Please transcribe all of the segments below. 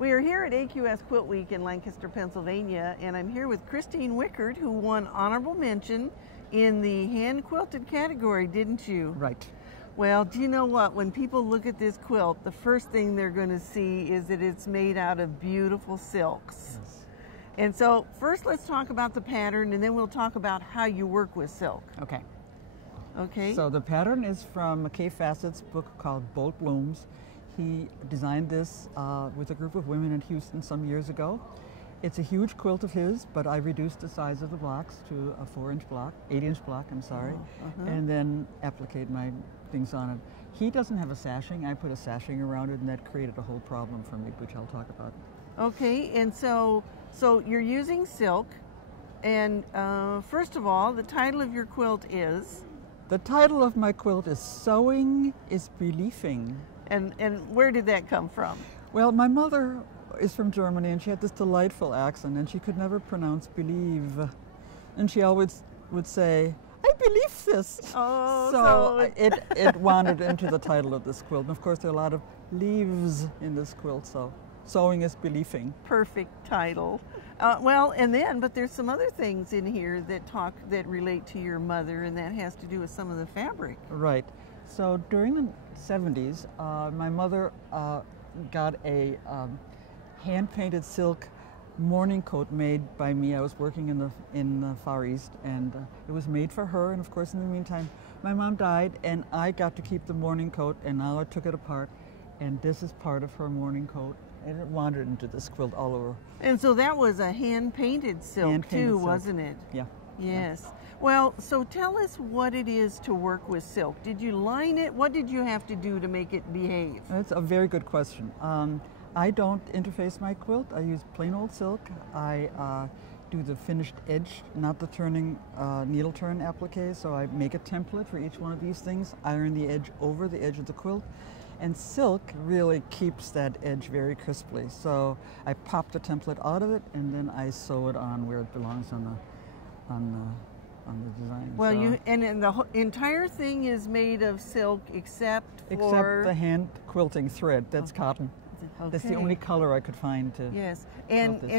We are here at AQS Quilt Week in Lancaster, Pennsylvania, and I'm here with Christine Wickert, who won honorable mention in the hand quilted category, didn't you? Right. Well, do you know what? When people look at this quilt, the first thing they're going to see is that it's made out of beautiful silks. Yes. And so first let's talk about the pattern, and then we'll talk about how you work with silk. Okay. Okay. So the pattern is from Kaffe Fassett's book called Bold Blooms. He designed this with a group of women in Houston some years ago. It's a huge quilt of his, but I reduced the size of the blocks to a 8-inch block, I'm sorry, and then appliqued my things on it. He doesn't have a sashing. I put a sashing around it, and that created a whole problem for me, which I'll talk about. Okay, and so you're using silk, and first of all, the title of your quilt is? The title of my quilt is Sewing is Beleafing. And where did that come from? Well, my mother is from Germany, and she had this delightful accent, and she could never pronounce believe. And she always would say, I believe this. Oh, so it wandered into the title of this quilt. And of course, there are a lot of leaves in this quilt, so Sewing is Beleafing. Perfect title. Well, but there's some other things in here that relate to your mother, and that has to do with some of the fabric. Right. So during the 70s, my mother got a hand-painted silk morning coat made by me. I was working in the Far East, and it was made for her. And of course, in the meantime, my mom died, and I got to keep the morning coat. And now I took it apart, and this is part of her morning coat. And it wandered into this quilt all over. And so that was a hand-painted silk too, wasn't it? Yeah. Yes. Yeah. Well, so tell us what it is to work with silk. Did you line it? What did you have to do to make it behave? That's a very good question. I don't interface my quilt. I use plain old silk. I do the finished edge, not the turning needle turn applique. So I make a template for each one of these things, iron the edge over the edge of the quilt. And silk really keeps that edge very crisply. So I pop the template out of it, and then I sew it on where it belongs on the design. Well, the entire thing is made of silk except the hand quilting thread. That's cotton. Okay. That's the only color I could find to. Yes,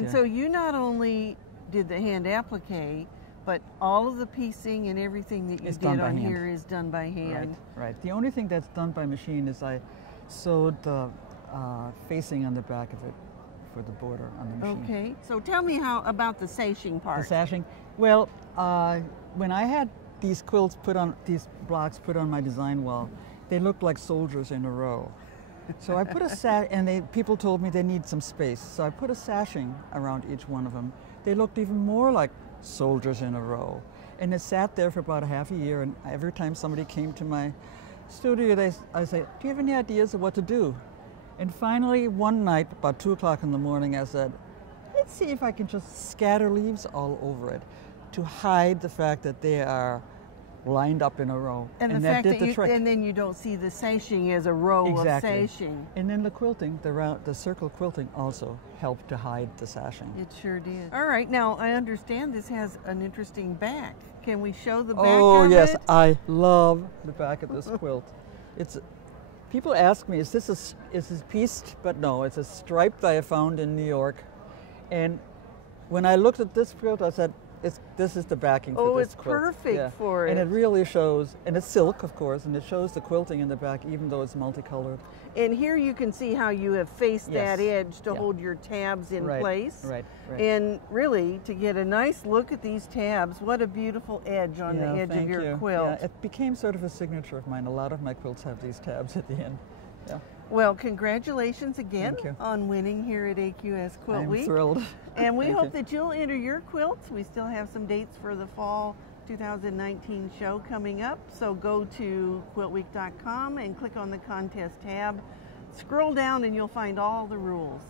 so you not only did the hand applique, but all of the piecing and everything that you did on here is done by hand. Right. The only thing that's done by machine is I sewed the facing on the back of it for the border on the machine. Okay. So tell me about the sashing part. The sashing. Well, when I had these blocks put on my design wall, they looked like soldiers in a row. So I put people told me they need some space. So I put a sashing around each one of them. They looked even more like soldiers in a row. And it sat there for about half a year, and every time somebody came to my studio, I say, do you have any ideas of what to do? And finally, one night, about 2 o'clock in the morning, I said, let's see if I can just scatter leaves all over it to hide the fact that they are lined up in a row. And the fact that then you don't see the sashing as a row of sashing. And then the quilting, the circle quilting also helped to hide the sashing. It sure did. All right, now I understand this has an interesting back. Can we show the back of it? Oh yes, it? I love the back of this quilt. People ask me, is this pieced? But no, it's a stripe that I found in New York. And when I looked at this quilt, I said, this is the backing for this quilt. Oh, it's perfect for it. And it really shows, and it's silk, of course, and it shows the quilting in the back, even though it's multicolored. And here you can see how you have faced that edge to hold your tabs in place. Right. And really, to get a nice look at these tabs, what a beautiful edge on the edge of your quilt. Yeah, it became sort of a signature of mine. A lot of my quilts have these tabs at the end. Yeah. Well, congratulations again on winning here at AQS Quilt Week. I'm thrilled. And we hope that you'll enter your quilts. We still have some dates for the fall 2019 show coming up. So go to quiltweek.com and click on the contest tab. Scroll down and you'll find all the rules.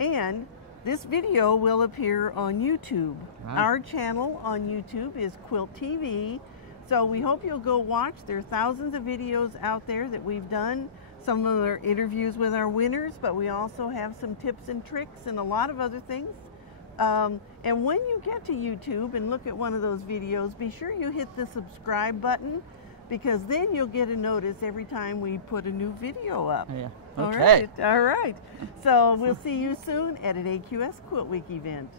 And this video will appear on YouTube. Right. Our channel on YouTube is Quilt TV. So we hope you'll go watch. There are thousands of videos out there that we've done. Some of them are interviews with our winners, but we also have some tips and tricks and a lot of other things. And when you get to YouTube and look at one of those videos, be sure you hit the subscribe button because then you'll get a notice every time we put a new video up. Yeah. All Okay. right. All right. So we'll see you soon at an AQS Quilt Week event.